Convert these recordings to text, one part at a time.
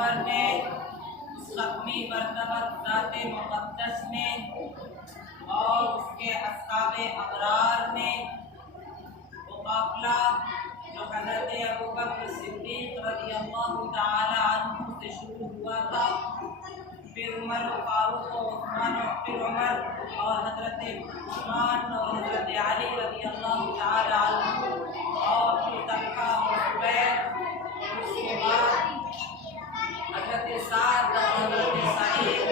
عمر نے، اس ختمی مرتبہ ذات مقدس نے اور اس کے اصحاب ابرار نے وہ قافلہ جو حضرت ابوبکر صدیق رضی اللہ تعالی عنہ سے شروع ہوا تھا، پھر عمر فاروق و عثمان، پھر عمر اور حضرت عثمان اور حضرت علی رضی اللہ تعالی عنہ، اور پھر طلحہ اور زبیر، اس کے بعد حضرت سعد اور حضرت سعید،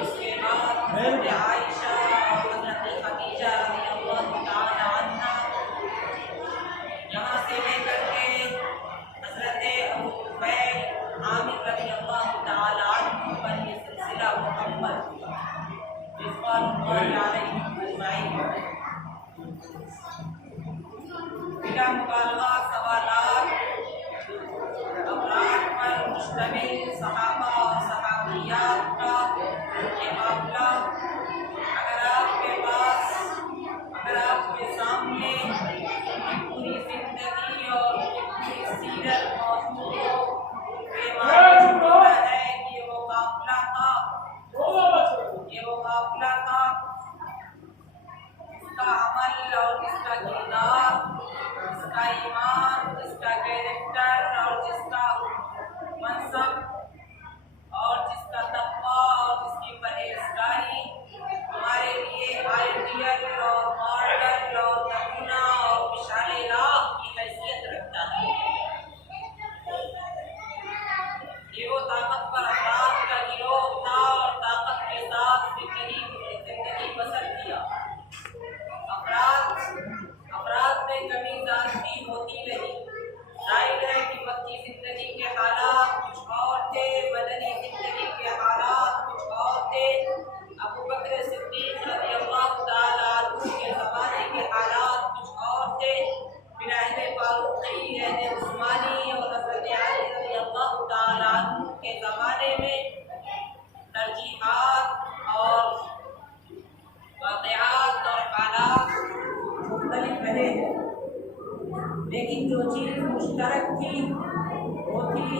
اس کے بعد حضرت عائشہ اور حضرت خدیجہ رضی اللہ تعالی عنہا، یہاں سے لے کر کے حضرت ابو طفیل عامر رضی اللہ تعالی عنہ پر یہ سلسلہ مکمل ہوا، رضوان اللہ علیہم اجمعین۔ بلا مبالغہ 1.25 لاکھ افراد پر مشتمل صحابہ اور صحابیات کا یہ قافلہ، اگر آپ کے سامنے پوری زندگی اور پوری سیرت موجود ہو، یہ معلوم ہوتا ہے کہ یہ وہ قافلہ تھا اس کا عمل اور اس کا کردار، اس کا ایمان، اس کا کیریکٹر اور جس کا منصب اور جس کا تقویٰ اور جس کی پرہیزگاری ہمارے لیے آئیڈیل اور ماڈل اور نمونہ اور مشعل راہ کی حیثیت رکھتا ہے۔ یہ وہ طاقتور افراد کا گروہ تھا اور طاقت کے ساتھ زندگی بسر کیا۔ افراد میں کمی ذاتی ہوتی رہی۔ ظاہر ہے کہ مکی زندگی کے حالات کچھ اور تھے، مدنی زندگی کے حالات کچھ اور تھے، ابوبکر صدیق رضی اللہ تعالیٰ عنہ کے زمانے کے حالات کچھ اور تھے، پھر عہد فاروقی، عہد عثمانی اور حضرت علی رضی اللہ تعالیٰ عنہ کے زمانے میں ترجیحات اور واقعات اور حالات مختلف رہے ہیں، لیکن جو چیز مشترک تھی وہ تھی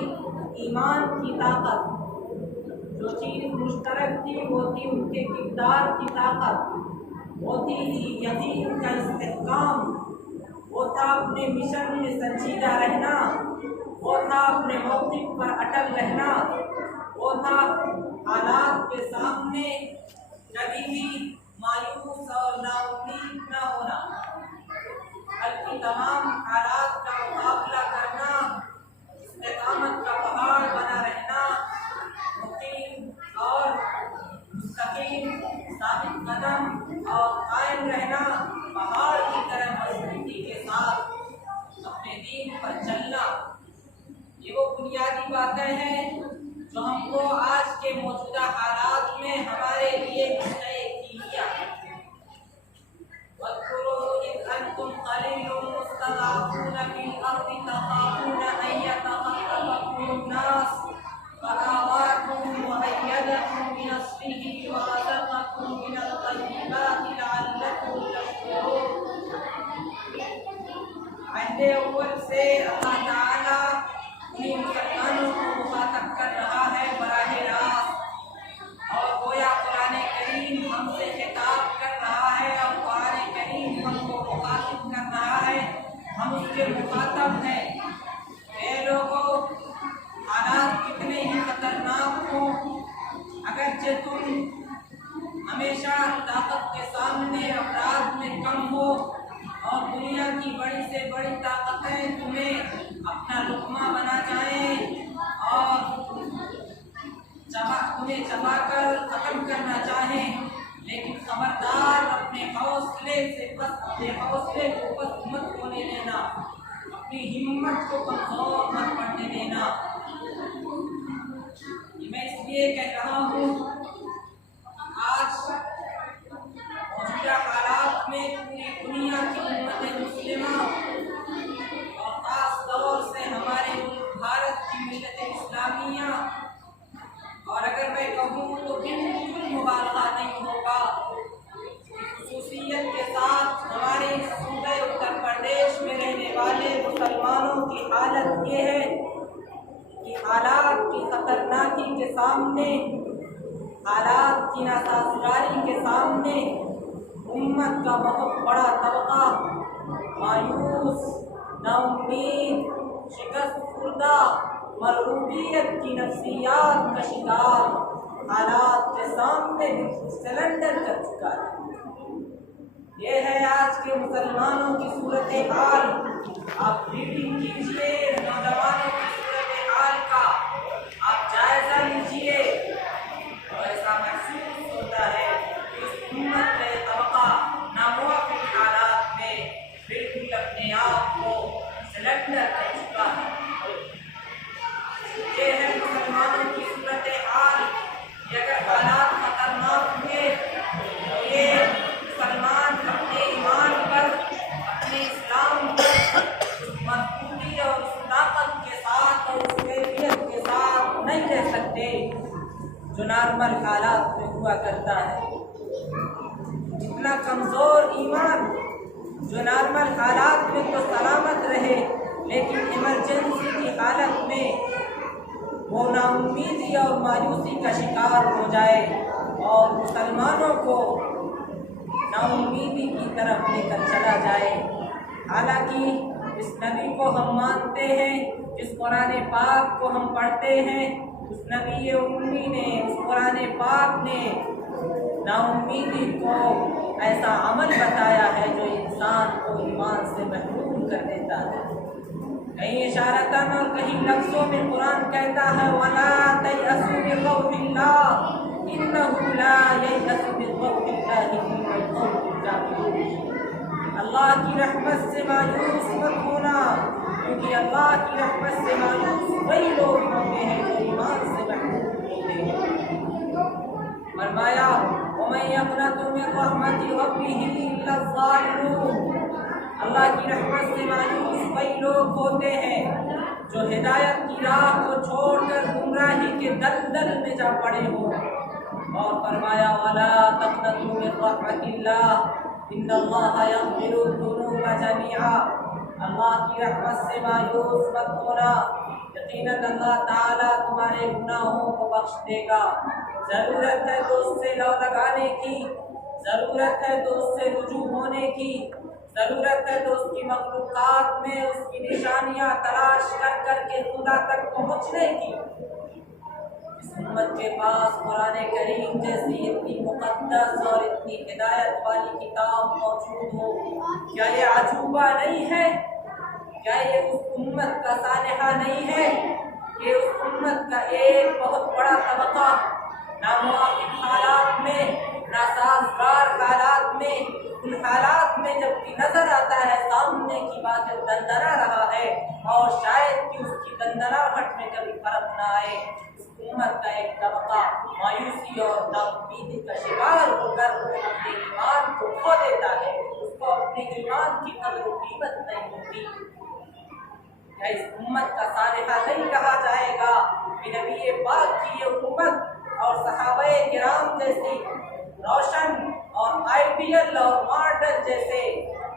ایمان کی طاقت، جو چیز مشترک تھی وہ تھی ان کے کردار کی طاقت، وہ تھی یقین کا استحکام، وہ تھا اپنے مشن میں سنجیدہ رہنا، وہ تھا اپنے موقف پر اٹل رہنا، وہ تھا حالات کے سامنے کبھی بھی مایوس اور نا امید نہ ہونا، بلکہ تمام حالات کا مقابلہ کرنا، استقامت کا پہاڑ بنا رہنا، مقیم اور مستقیم ثابت قدم اور قائم رہنا، پہاڑ کی طرح مضبوطی کے ساتھ اپنے دین پر چلنا، یہ وہ بنیادی باتیں ہیں جو ہم کو آج کے موجودہ حالات میں ہمارے لیے مستحق کیا۔ وَاذْكُرُوا إِذْ أَنْتُمْ قَلِيلٌ مُّسْتَضْعَفُونَ فِي الْأَرْضِ تَخَافُونَ أَن يَتَخَطَّفَكُمُ النَّاسُ فَآوَاكُمْ وَأَيَّدَكُم بِنَصْرِهِ وَرَزَقَكُم مِّنَ الطَّيِّبَاتِ لَعَلَّكُمْ تَشْكُرُونَ۔ عہد اول سے اللہ تعالیٰ انہیں مسلمانوں کو مخاطب کر رہا ہے براہ راست، اور گویا قرآن کریم ہم سے خطاب کر رہا ہے اور قرآن کریم ہم کو مخاطب کر رہا ہے، ہم اس کے مخاطب ہیں۔ اے لوگوں، حالات کتنے ہی خطرناک ہوں، اگرچہ تم ہمیشہ طاقت کے سامنے افراد میں کم ہو اور دنیا کی بڑی سے بڑی طاقتیں تمہیں اپنا لقمہ بنا جائیں اور تمہیں چبا کر ختم کرنا چاہیں، لیکن خبردار اپنے حوصلے کو بس مت ہونے دینا، اپنی ہمت کو کمزور مت پڑنے دینا۔ میں اس لیے کہہ رہا ہوں، آج موجودہ حالات میں پوری دنیا کی امت مسلمہ اور خاص طور سے ہمارے ملک بھارت کی ملت اسلامیہ، اور اگر میں کہوں تو بالکل مبالغہ نہیں सामने, हालात की नासाजगारी के सामने उम्मत का बहुत बड़ा तबका मायूस, नाउम्मीद, शिकस्त खुर्दा, मरहूबियत की नफ्सियात का शिकार हालात के सामने सरेंडर कर चुका है। ये है आज के मुसलमानों की सूरत हाल। आप रीडिंग कीजिए नौजवानों की सूरत हाल का, आप जायजा लीजिए तो ऐसा महसूस होता है कि इस उम्मत का तबका नामुवाफिक हालात में बिल्कुल अपने आप को सरेंडर कर चुका है। ये है मुसलमानों की सूरत हाल। ये अगर हालात खतरनाक हुए तो ये मुसलमान अपने ईमान पर, अपने इस्लाम पर उस मजबूती और उस ताकत के साथ और उस कैफियत के साथ नहीं रह सकते जो नॉर्मल हालात में हुआ करता है। इतना कमज़ोर ईमान जो नॉर्मल हालात में तो सलामत रहे, लेकिन इमरजेंसी की हालत में वो नाउम्मीदी और मायूसी का शिकार हो जाए और मुसलमानों को नाउम्मीदी की तरफ लेकर चला जाए। हालांकि इस नबी को हम मानते हैं, इस कुरान पाक को हम पढ़ते हैं, उस नबी उम्मी ने, उस कुरान पाक ने नाउम्मीदी को ऐसा अमल बताया है जो इंसान को ईमान से महरूम कर देता है। कहीं इशारतन और कहीं लफ्ज़ों में कुरान कहता है वला तयअसू मिन रौहिल्लाह इन्नहु ला ययअसू मिन रौहिल्लाहि इल्ला अल-कौमुल काफिरून। अल्लाह की रहमत से मायूस मत होना, क्योंकि अल्लाह की रहमत से मायूस वही लोग होते हैं जो ईमान से महरूम होते हैं। फरमाया वमन यक़नतु मिन रहमति रब्बिही इल्ला अज़-ज़ालिमून। अल्लाह की रहमत से मायूस वही लोग होते हैं जो हिदायत की राह को छोड़कर गुमराही के दलदल में जा पड़े हों। और फरमाया वला तक़नतू मिन रहमतिल्लाह इन्नल्लाह यग़फिरु ज़ुनूबा जमीआ। अल्लाह की रहमत से मायूस मत होना, यकीनन अल्लाह ताला तुम्हारे गुनाहों को बख्श देगा। ज़रूरत है दोस्त से लौ लगाने की, ज़रूरत है दोस्त से रुजू होने की, ज़रूरत है तो उसकी मखलूक़ात में उसकी निशानियाँ तलाश कर करके खुदा तक पहुँचने की। इस उम्मत के पास कुरान करीम जैसी इतनी मुक़द्दस और इतनी हिदायत वाली किताब मौजूद हो, क्या ये अजूबा नहीं है? क्या ये उस उम्मत का सालिहा नहीं है? ये उस उम्मत का एक बहुत बड़ा तबका नामुवाफिक हालात में, नासाज़गार हालात में, उन हालात में जबकि नजर आता है सामने की बातें दंदना रहा है और शायद कि उसकी दंदनाहट में कभी फर्क न आए। इस उम्मत का एक तबका मायूसी और नाउम्मीदी का शिकार होकर अपने ईमान को खो देता है, उसको अपने ईमान की कदर और कीमत नहीं होती। क्या इस उम्मत का सालिहा नहीं कहा जाएगा कि नबी पाक की ये उम्मत और सहाबाए किराम जैसी रोशन और आइडियल और मॉडल जैसे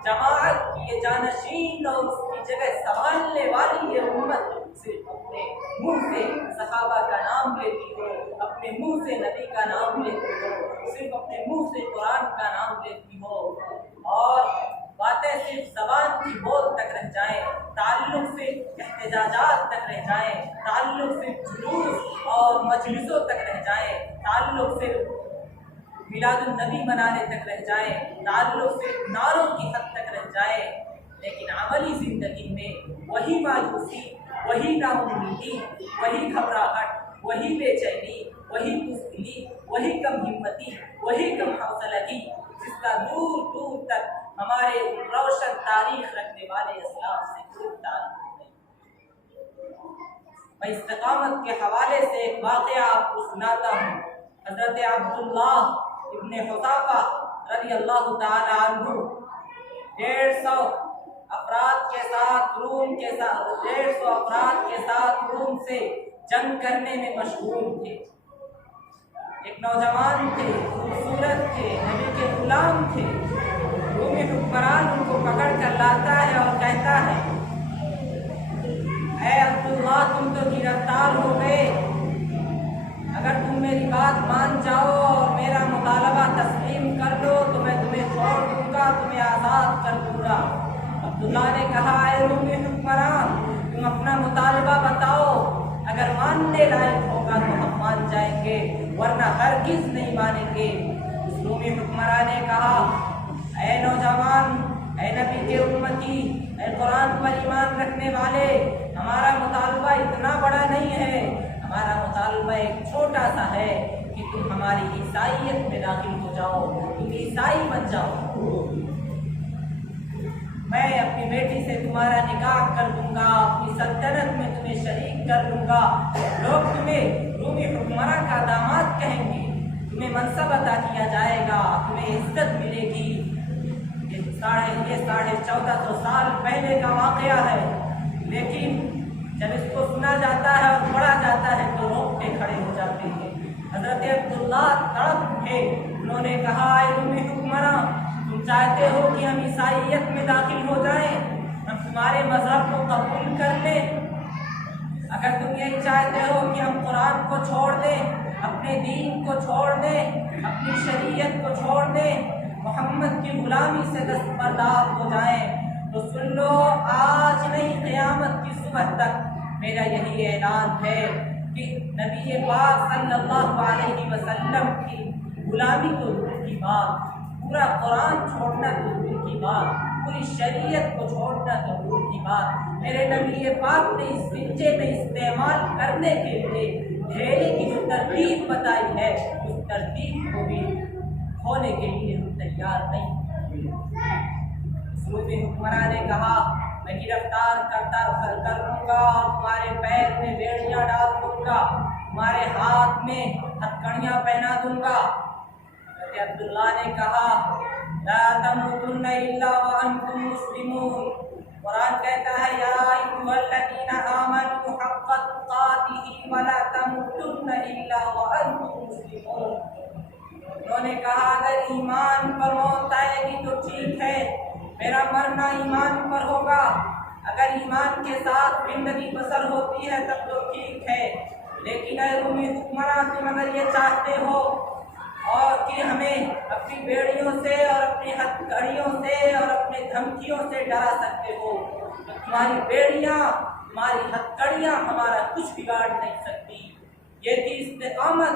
जमात की ये जानशीन और उसकी जगह संभालने वाली ये उम्मत सिर्फ अपने मुंह से सहाबा का नाम लेती हो, अपने मुंह से नबी का नाम लेती हो, सिर्फ अपने मुंह से कुरान का नाम लेती हो और बातें सिर्फ ज़बान की बोल तक रह जाएं, ताल्लुक से एहतजाजात तक रह जाएं, ताल्लुक से जुलूस और मजलिसों तक रह जाएं, ताल्लुक से मिलादुन नबी मनाने तक रह जाए, ताल्लुक से नारों की हद तक रह जाए, लेकिन अमली ज़िंदगी में वही मायूसी, वही नाउम्मीदी, वही घबराहट, वही बेचैनी, वही बुज़दिली, वही कम हिम्मती, वही कम हौसलगी जिसका दूर दूर तक हमारे रोशन तारीख रखने वाले इस्लाम से कोई ताल्लुक नहीं। मैं इस्तिक़ामत के हवाले से एक वाक़या आपको सुनाता हूँ। हज़रत अब्दुल्लाह इब्ने हुज़ाफ़ा रज़ी अल्लाह ताला अन्हु 150 अफराद के साथ रूम से जंग करने में मशगूल थे। एक नौजवान थे, खूबसूरत थे, नबी के गुलाम थे। रूमी हुक्मरान उनको पकड़ कर लाता है और कहता है, ऐ अब्दुल्लाह तुम तो गिरफ्तार हो गए, अगर मेरी बात मान जाओ और मेरा मुतालबा तस्लीम कर लो तो मैं तुम्हें छोड़ दूंगा, तुम्हें आज़ाद कर दूंगा। अब्दुल्ला ने कहा, ऐ रूमी हुक्मरान, तुम अपना मुतालबा बताओ, अगर मानने लायक होगा तो हम मान जाएंगे, वरना हरगिज़ नहीं मानेंगे। उस रूमी हुक्मरान ने कहा, ऐ नौजवान, ऐ नबी के उम्मती, ऐ कुरान पर ईमान रखने वाले, हमारा मुतालबा इतना बड़ा नहीं है, हमारा मुतालबा एक छोटा सा है कि तुम हमारी ईसाइयत में दाखिल हो जाओ, तुम ईसाई बन जाओ। मैं अपनी बेटी से तुम्हारा निकाह कर दूंगा, अपनी सल्तनत में तुम्हें शरीक कर दूंगा, लोग तुम्हें रूमी हुक्मरान का दामाद कहेंगे, तुम्हें मनसब अता किया जाएगा, तुम्हें इज्जत मिलेगी। ये 1450 साल पहले का वाक़या है, लेकिन जब इसको सुना जाता है और पढ़ा जाता है तो रोंगटे खड़े हो जाते हैं। हज़रत अब्दुल्ला तड़प उठे, उन्होंने कहा, ऐ रूमी हुक्मरान, तुम चाहते हो कि हम ईसाइयत में दाखिल हो जाएं, हम तुम्हारे मज़हब को कबूल कर लें? अगर तुम यही चाहते हो कि हम कुरान को छोड़ दें, अपने दीन को छोड़ दें, अपनी शरीयत को छोड़ दें, मोहम्मद की गुलामी से दस्तबरदार हो जाएं, तो सुन लो, आज नहीं क़यामत की सुबह तक मेरा यही ऐलान है कि नबी पाक सल्लल्लाहु अलैहि वसल्लम की गुलामी तो दूर की बात, पूरा कुरान छोड़ना तो दूर की बात, पूरी शरीयत को छोड़ना तो दूर की बात, मेरे नबी पाक ने इस सिलसिले में इस्तेमाल करने के लिए ढेरे की जो तरतीब बताई है, उस तरतीब को भी होने के लिए हम तैयार नहीं। रूमी हुक्मरान ने कहा, मैं गिरफ्तार कर लूँगा, तुम्हारे पैर में बेड़ियाँ डाल दूँगा, तुम्हारे हाथ में हथकड़ियाँ पहना दूँगा। अब्दुल्ला ने कहा, ला तमुतुन्ना इल्ला व अंतुम मुस्लिमून, कुरान कहता है, या अय्युहल्लज़ीना आमनू हक़्क़ तुक़ातिही व ला तमुतुन्ना इल्ला व अंतुम मुस्लिमून। उन्होंने कहा, अगर ईमान पर मौत आएगी तो ठीक है, मेरा मरना ईमान पर होगा, अगर ईमान के साथ जिंदगी बसर होती है तब तो ठीक है, लेकिन ऐ रूमी हुक्मरान, तुम अगर ये चाहते हो और कि हमें अपनी बेड़ियों से और अपनी हथकड़ियों से और अपने धमकियों से डरा सकते हो, तो तुम्हारी बेड़ियाँ, तुम्हारी हथकड़ियाँ हमारा कुछ बिगाड़ नहीं सकती। ये थी इस्तिकामत,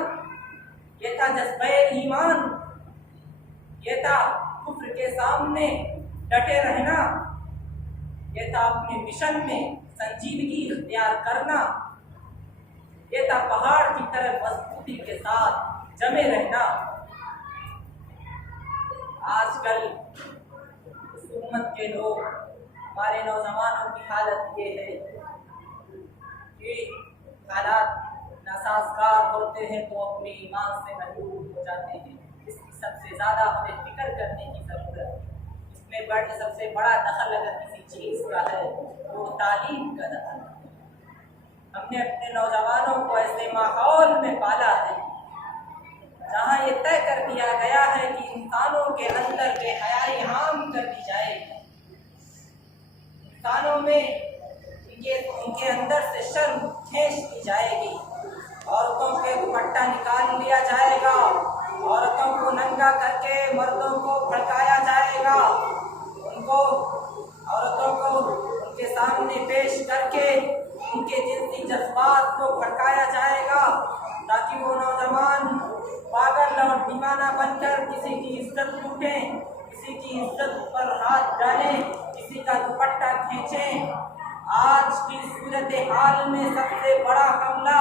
ये था जज्बे ईमान, ये था कुफ्र के सामने डटे रहना, ये था अपने मिशन में संजीदगी इख्तियार करना, ये था पहाड़ की तरह मजबूती के साथ जमे रहना। आजकल इस उम्मत के लोग, हमारे नौजवानों की हालत ये है कि हालात नासाजगार होते हैं तो अपने ईमान से मजबूर हो जाते हैं। इसकी सबसे ज़्यादा हमें फिक्र करने की ज़रूरत है। इसमें सबसे बड़ा दखल अगर किसी चीज़ का है वो तालीम का दखल है। हमने अपने नौजवानों को ऐसे माहौल में पाला है जहाँ ये तय कर दिया गया है कि इंसानों के अंदर बेहयाई आम कर दी जाएगी, इंसानों में इनके अंदर से शर्म खींच दी जाएगी, औरतों के दुपट्टा निकाल लिया जाएगा, औरतों को नंगा करके मर्दों को भड़काया जाएगा, उनको औरतों को उनके सामने पेश करके उनके जिनसी जज्बात को भड़काया जाएगा, ताकि वो नौजवान पागल और दीवाना बनकर किसी की इज्जत लूटें, किसी की इज्जत पर हाथ डालें, किसी का दुपट्टा खींचें। आज की सूरत हाल में सबसे बड़ा हमला,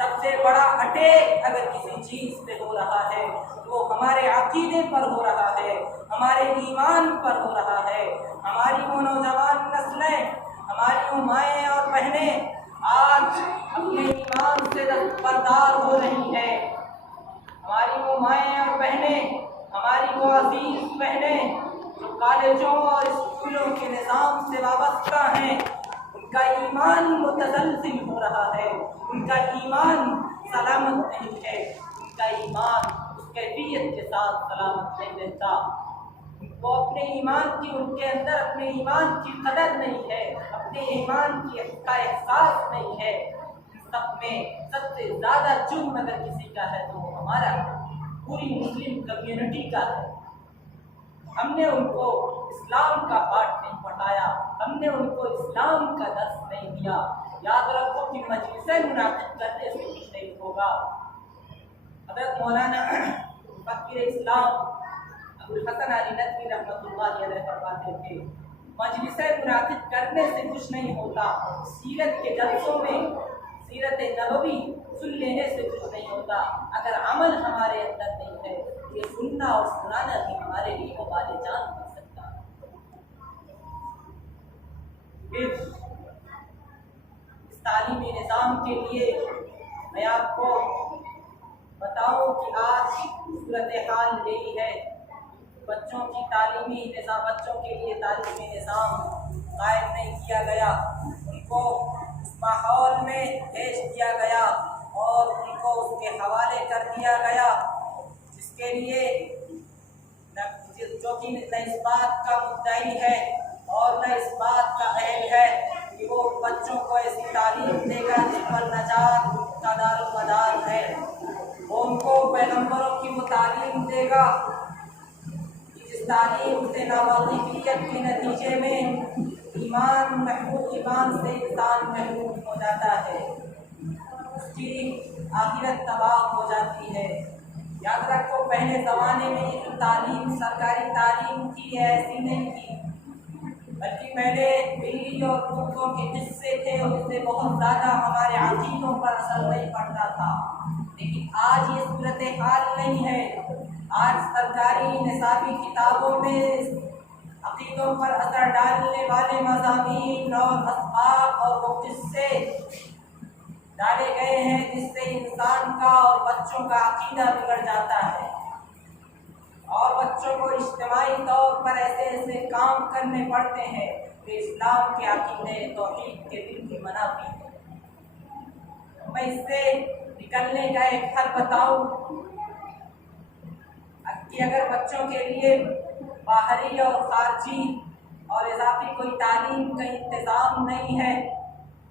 सबसे बड़ा अटैक अगर किसी चीज़ पे हो रहा है तो हमारे अकीदे पर हो रहा है, हमारे ईमान पर हो रहा है। हमारी वो नौजवान नस्लें, हमारी वो माएँ और बहनें आज अपने ईमान से दस्तबरदार हो रही हैं। हमारी वो माएँ और बहनें, हमारी वो अजीज बहनें जो कॉलेजों और स्कूलों के निज़ाम से वाबस्ता हैं, उनका ईमान मुतज़लज़िल हो रहा है, उनका ईमान सलामत नहीं है, उनका ईमान उस कैफियत के साथ सलामत नहीं रहता। वो अपने ईमान की, उनके अंदर अपने ईमान की कदर नहीं है, अपने ईमान की का एहसास नहीं है। सब में सबसे ज़्यादा जुर्म अगर किसी का है तो वो हमारा पूरी मुस्लिम कम्युनिटी का है। हमने उनको इस्लाम का पाठ नहीं पढ़ाया, हमने उनको इस्लाम का दर्स नहीं दिया। याद रखो कि मजलिसें मुनाकिद करने से कुछ नहीं होगा। हज़रत मौलाना फ़कीर इस्लाम अबुल हसन अली नदवी रहमतुल्लाह अलैह फरमाते थे, मजलिसें मुनाकिद करने से कुछ नहीं होता, सीरत के जलसों में सीरत नबवी सुन लेने से कुछ नहीं होता। अगर अमल हमारे अंदर नहीं है, ये सुनना और सुनाना भी हमारे लिए वबाल जान बन सकता है। फिर इस तालीमी निज़ाम के लिए मैं आपको बताऊं कि आज सूरत हाल यही है, बच्चों की तालीमी निज़ाम, बच्चों के लिए तालीमी निज़ाम कायम नहीं किया गया, उनको उस माहौल में भेज दिया गया और उनको उसके हवाले कर दिया गया, जिसके लिए जो कि न इस बात का मुद्दई है और न इस बात का अहल है कि वो बच्चों को ऐसी तालीम देगा जिस पर नजात का दारोमदार है। वो उनको पैगम्बरों की वो तालीम देगा जिस तालीम से नावाकिफियत के नतीजे में ईमान से इंसान महरूम हो जाता है, उसकी आखिरत तबाह हो जाती है। याद रखो, पहले ज़माने में तालीम सरकारी तालीम थी ऐसी नहीं थी, बल्कि पहले बिल्ली और कुत्तों के किस्से थे, उससे बहुत ज़्यादा हमारे अकीदों पर असर नहीं पड़ता था। लेकिन आज ये सूरत हाल नहीं है। आज सरकारी निसाबी किताबों में अकीदों पर असर डालने वाले मज़ामीन और असबाब और वो किस्से डाले गए हैं जिससे इंसान का और बच्चों का अकीदा बिगड़ जाता है और बच्चों को इज्तिमाई तौर पर ऐसे ऐसे काम करने पड़ते हैं जो इस्लाम के अकीदे तौहीद के बिल्कुल मुनाफी है। मैं इससे निकलने का एक हल बताऊं कि अगर बच्चों के लिए बाहरी और खारजी और इजाफी कोई तालीम का इंतज़ाम नहीं है,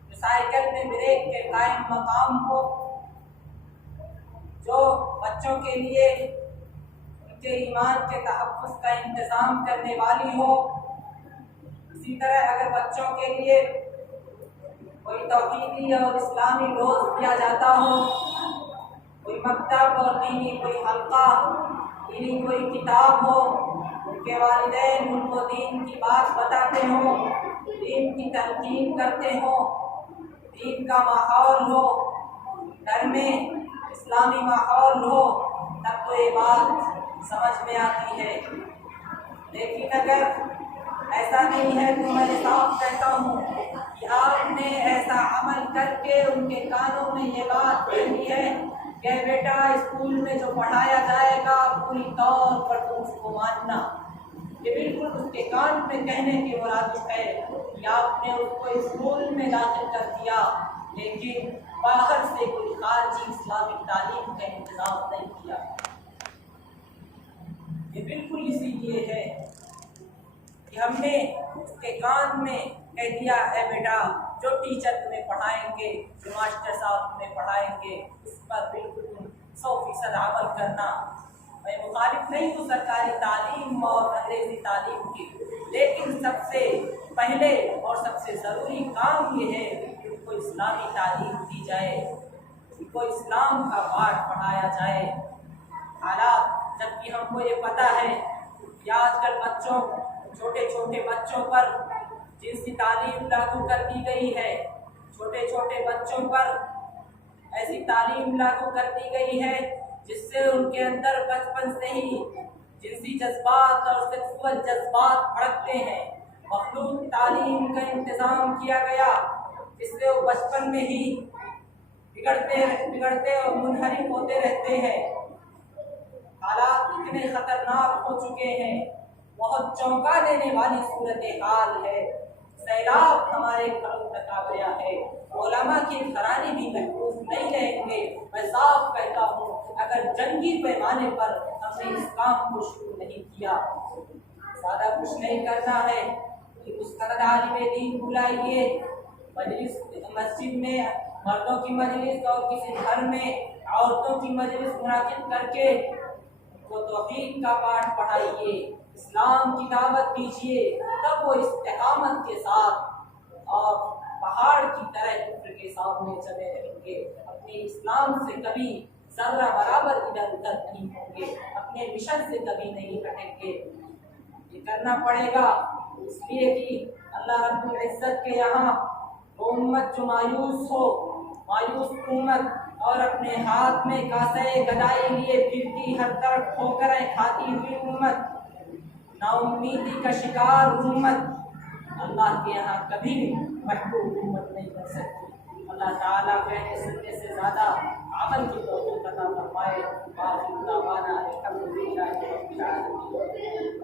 जो साइकिल में ब्रेक के कायम मकाम हो, जो बच्चों के लिए उनके ईमान के तहफ़्फ़ुज़ का इंतज़ाम करने वाली हो, इसी तरह अगर बच्चों के लिए कोई तौहीदी और इस्लामी रोज़ दिया जाता हो, कोई मकतब और दीनी कोई हल्का, दीनी कोई किताब हो, उनके वालिदैन उनको दीन की बात बताते हो, दीन की तलकीन करते हो, दीन का माहौल हो, घर में इस्लामी माहौल हो, तब तो ये बात समझ में आती है। लेकिन अगर ऐसा नहीं है तो मैं साफ कहता हूँ कि आपने ऐसा अमल करके उनके कानों में ये बात कह दी है कि बेटा स्कूल में जो पढ़ाया जाएगा पूरी तौर पर तो उसको मानना, ये बिल्कुल उसके कान में कहने के मुरादिफ है कि आपने उसको स्कूल में दाखिल कर दिया, लेकिन बाहर से कोई खारजी इस्लामिक तालीम का इंतजाम नहीं किया। ये बिल्कुल इसीलिए है कि हमने उसके कान में कह दिया है बेटा जो टीचर तुम्हें पढ़ाएंगे, जो मास्टर साहब तुम्हें पढ़ाएंगे, उस पर बिल्कुल 100% अमल करना। मैं मुखालिफ नहीं हूँ सरकारी तालीम और अंग्रेज़ी तालीम की, लेकिन सबसे पहले और सबसे ज़रूरी काम ये है कि उनको इस्लामी तालीम दी जाए, उनको इस्लाम का पाठ पढ़ाया जाए। हालात जबकि हमको ये पता है कि आजकल बच्चों, छोटे छोटे बच्चों पर जिनसी तालीम लागू कर दी गई है, छोटे छोटे बच्चों पर ऐसी तालीम लागू कर दी गई है जिससे उनके अंदर बचपन से ही जिनसी जज्बात और सेक्सुअल जज्बात भड़कते हैं। मखलूक तालीम का इंतज़ाम किया गया जिससे वो बचपन में ही बिगड़ते और मुनहरिफ होते रहते हैं। हालात इतने खतरनाक हो चुके हैं, बहुत चौंका देने वाली सूरत हाल है। सैलाब हमारे घरों तक आ गया है, उलमा के घराने भी महफूज नहीं रहेंगे। मैं साफ कहता हूँ, अगर जंगी पैमाने पर हमने इस काम को शुरू नहीं किया, ज़्यादा कुछ नहीं करना है। उस आलिम दीन बुलाइए, मजलिस मस्जिद में मर्दों की मजलिस और किसी घर में औरतों की मजलिस मुनाकिद करके उनको तौहीद का पाठ पढ़ाइए, इस्लाम की दावत दीजिए, तब वो इस्तिकामत के साथ और पहाड़ की तरह कुफ्र के सामने चले रहेंगे। अपने इस्लाम से कभी जर्रा बराबर इधर उधर नहीं होंगे, अपने मिशन से कभी नहीं हटेंगे। ये करना पड़ेगा इसलिए कि अल्लाह रब्बुल इज्जत के यहाँ वो उम्मत जो मायूस हो, मायूस उम्मत और अपने हाथ में कासे गदाई लिए फिरती, हर तरफ ठोकरें खाती हुई उम्मत, नाउम्मीदी का शिकार उम्मत अल्लाह के यहाँ कभी महबूब उम्मत नहीं बन सकती। अल्लाह ताला कहने सुनने से ज़्यादा अमल की तौफीक अता फरमाए। बाक़ी दावाना अल्हम्दुलिल्लाहि रब्बिल आलमीन।